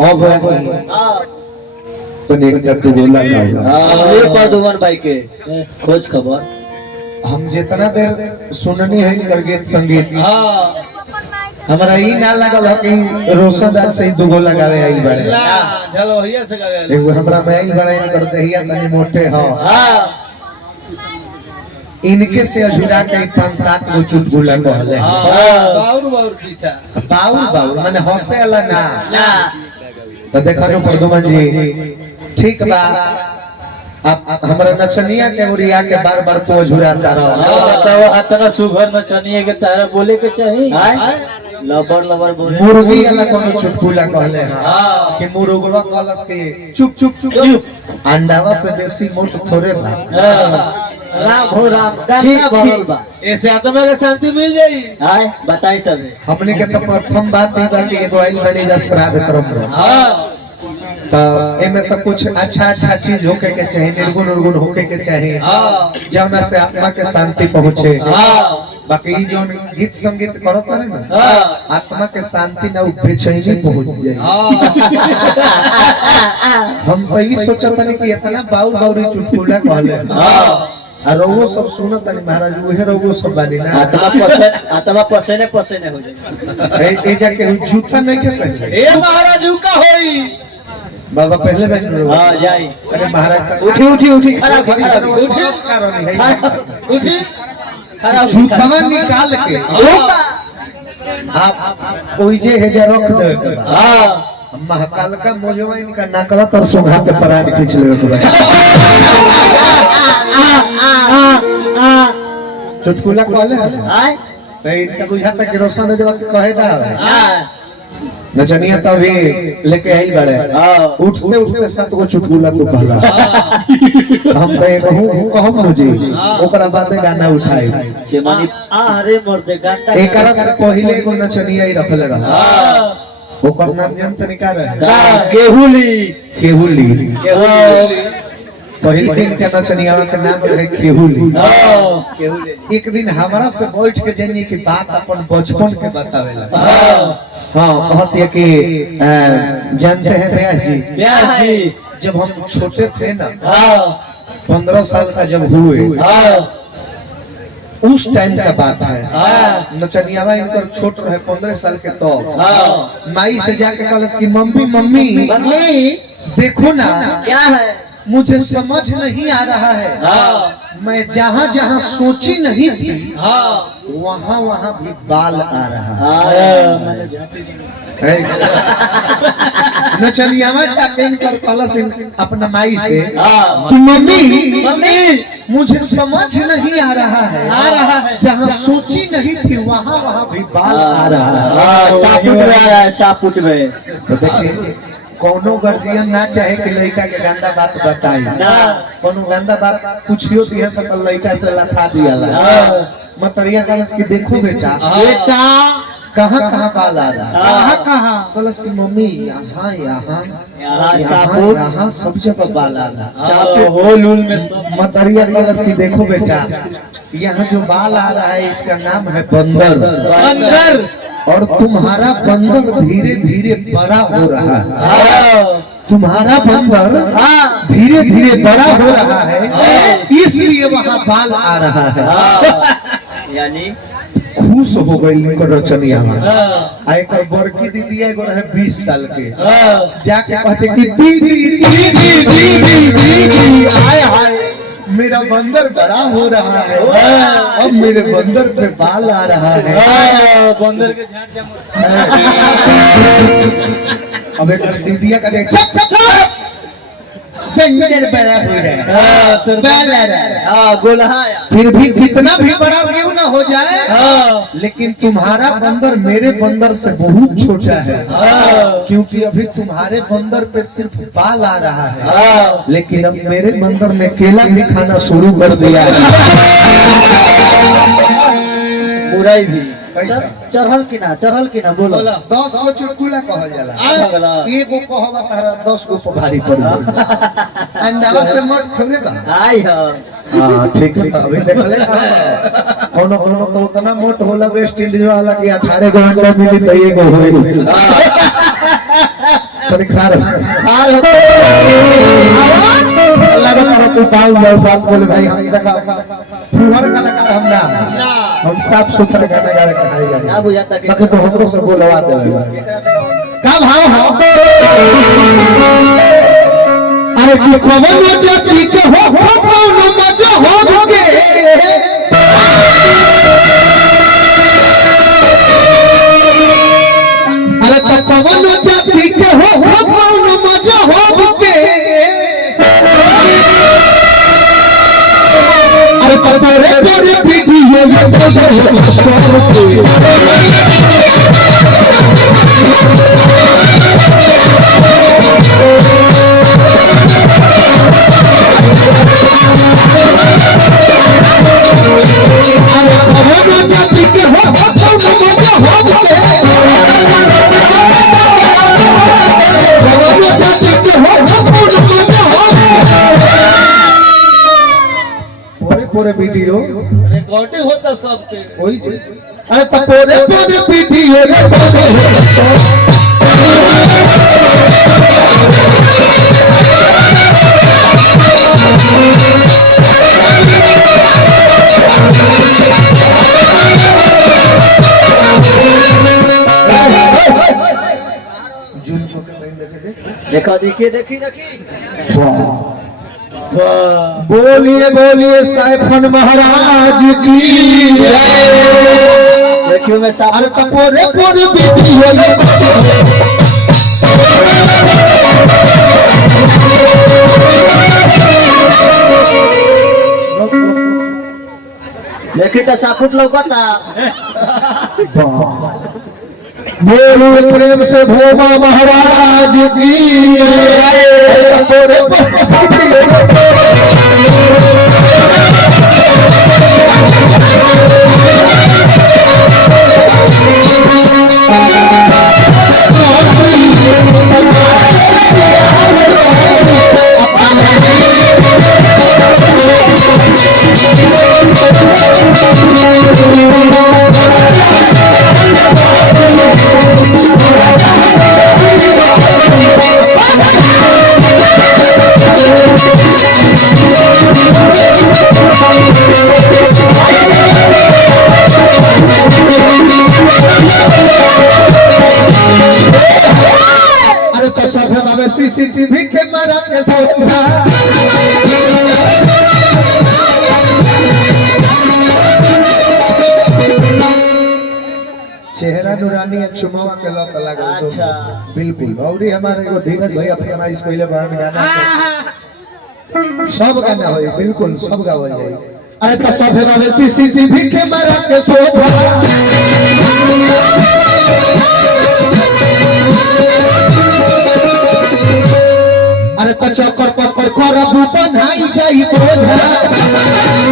अब तो एक तक बोला ये प्रदुमन भाई के खोज खबर हम जितना देर सुननी है इनकर गीत संगीत हमारा ई ना लगल है कि रोशनदास से दुगो लगावे आई बड़े चलो भैया से गावे एगो हमरा में बड़े करते हिया तनी मोटे हो इनके से अजुरा के 5-7 गो चुटकुला कहले बाउर बाउर खींचा बाउर माने हंसे वाला ना तो देखा जो प्रदुमन जी ठीक बा अब हमरा नचनिया के उरिया के बार-बार तो अजुराता रहो बताओ अतना सुभर नचनिए के तारा बोले के चाहिए लबर लबर बोले मुर्गी वाला कोनो चुटकुला कहले हां कि मुर्गवा कहलस के चुप चुप चुप अंडावा से बेसी मोट थोड़े बा राम हो राम गाना भरल बा ऐसे आत्मा के शांति मिल जाई हाय बताई सबे हमने के तो प्रथम बात ई बा कि एगो आइल बनी जा श्राद्ध क्रम में हां तो एमे तो कुछ अच्छा चीज होके के चाहिए निर्गुण होके के चाहिए जवना से आत्मा के शांति पहुंचे बाकी जो गीत संगीत करत है ना आत्मा के शांति ना बेचैनी पहुंच जाए हम तो ये सोचत नहीं कि इतना बाउरी चुटकुला कहले आ रोगो सब सुनत नहीं महाराज ओहे रोगो सब बानी ना आत्मा पसेने पसेने हो जाए ए जाके जूता नहीं के ए महाराज का होई बाबा पहले बैठ हां जाई अरे महाराज उठी खड़ा उठी खड़ा जूता निकाल के आप कोई जे है जा रख दे हां महाकाल का मोजवा इनका नाकला तर सुंघा के परान खींच ले चुटकुला कहले हाय नहीं इनका बुझाता कि रोशन जब कहे ना नचनिया तो अभी लेके आई बड़े उठते उठते 7 गो चुटकुला को कहला हम पे कहम मुझे ओकरा बाद गाना उठाई से मानी अरे मर्दे गाता एकरा से पहले एगो नचनिया ही रखले रहा ओकर नाम जान तनिका रहे केहुली पहले दिन के नचनिया के नाम रहे केहुली एक दिन हमारा से बैठ के जानी की बात अपन बचपन के बतावेला हाँ कहते हैं कि जानते हैं व्यास जी जब हम छोटे थे ना 15 साल का जब हुए उस टाइम का बात है नचनियावा इनकर छोट रहे 15 साल के तो माई से जाके कहलस कि मम्मी देखो ना क्या है मुझे समझ नहीं आ रहा है मैं जहाँ जहाँ सोची नहीं थी वहाँ वहाँ भी बाल आ रहा है नचनियावा जाके इनकर कहलस अपना माई से कि मम्मी मुझे समझ नहीं आ रहा है जहाँ सोची नहीं थी वहाँ वहाँ भी बाल आ रहा है सापुट में तो देखिए कोनो गार्जियन ना चाहे कि लड़का के गंदा बात बताई कोनो गंदा बात पूछियो दिया सकल लड़का से लथा दिया मतरिया कहलस कि देखो बेटा कहाँ बाल आ रहा है कहाँ कहलस कि मम्मी यहाँ सब जगह बाल आ रहा है मतरिया कहलस कि देखो बेटा यहाँ जो बाल आ रहा है इसका नाम है बंदर और तुम्हारा बंदर धीरे धीरे बड़ा हो रहा है तुम्हारा बंदर धीरे धीरे बड़ा हो रहा है इसलिए वहाँ बाल आ रहा है यानी खुश हो गई रचनिया एक बड़की दीदी एगो रहे 20 साल के जाके कहते कि दीदी हाय मेरा बंदर बड़ा हो रहा है अब मेरे बंदर पे बाल आ रहा है बंदर के अब एक दीदिया का देख बंदर बड़ा हो रहा है बाल आ रहा है गोलहा फिर भी कितना भी बड़ा क्यों ना हो जाए लेकिन तुम्हारा बंदर मेरे बंदर से बहुत छोटा है क्योंकि अभी तुम्हारे बंदर पे सिर्फ बाल आ रहा है लेकिन अब मेरे बंदर ने केला भी खाना शुरू कर दिया है बुराई भी चढ़ल की ना बोलो 10 गो चुटकुला कहल जाला एगो कहबा तारा 10 गो पर भारी पड़ गई अंडावा से मोट थोड़े बा आई हां ठीक है अभी देख ले कोनो तो उतना मोट होला वेस्ट इंडीज वाला कि 18 घंटा मिली तो एगो होई तो तरी खार खार हो लगा करो तू पाऊ जाओ बात बोले भाई हम देखा फुहर कलाकार हम ना हम साफ सुथरा गाना गावे कहाई ना गाना बुझाता कि बाकी तो हमरो से बोलवा दे का भाव हो अरे कि कवन जाति के हो कौन मजा हो के अरे तो कवन जाति के हो कौन मजा हो के अरे तो तोरे तोरे वीडियो में पूरे वीडियो रिकॉर्डिंग होता सबके वही जे अरे तो पूरे पूरे वीडियो देखा देखिए देखी देखी बोलिए बोलिए साइफन महाराज की देखियो मैं साफ अरे तो पूरे पूरे वीडियो देखी तो साफुट लौकता बोलिए प्रेम से भोमा महाराज की पूरे अरे तो सब बाबे सीसीटीवी कैमरा के साथ चेहरा नूरानी चुमावा के लत लागल अच्छा। बिल्कुल और हमारे एगो धीरज भैया फरमाइश कइले बाहर गाना सब गाना होई बिल्कुल सब गावल जाई अरे तो सब बाबे सीसीटीवी कैमरा के अरे तो चक्कर पकड़ करब बनाई जाई बोझा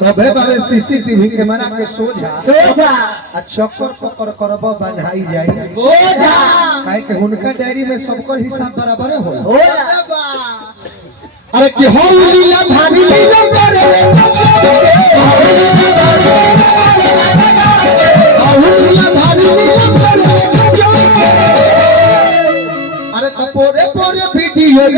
सबे बारे सीसीटीवी कैमरा के सोझा आ चक्कर पकड़ करब बनाई जाई बोझा काहे कि हुनका डायरी में सबकर हिसाब बराबर हो होला अरे कि हो लीला भारी लीला करे अरे तो पोरे पोरे वीडियो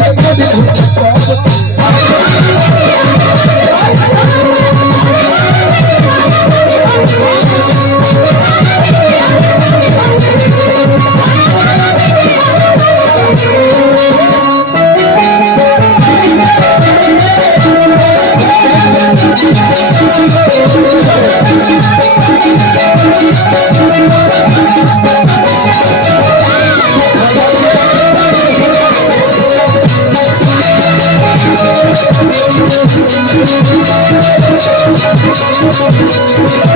Thank you.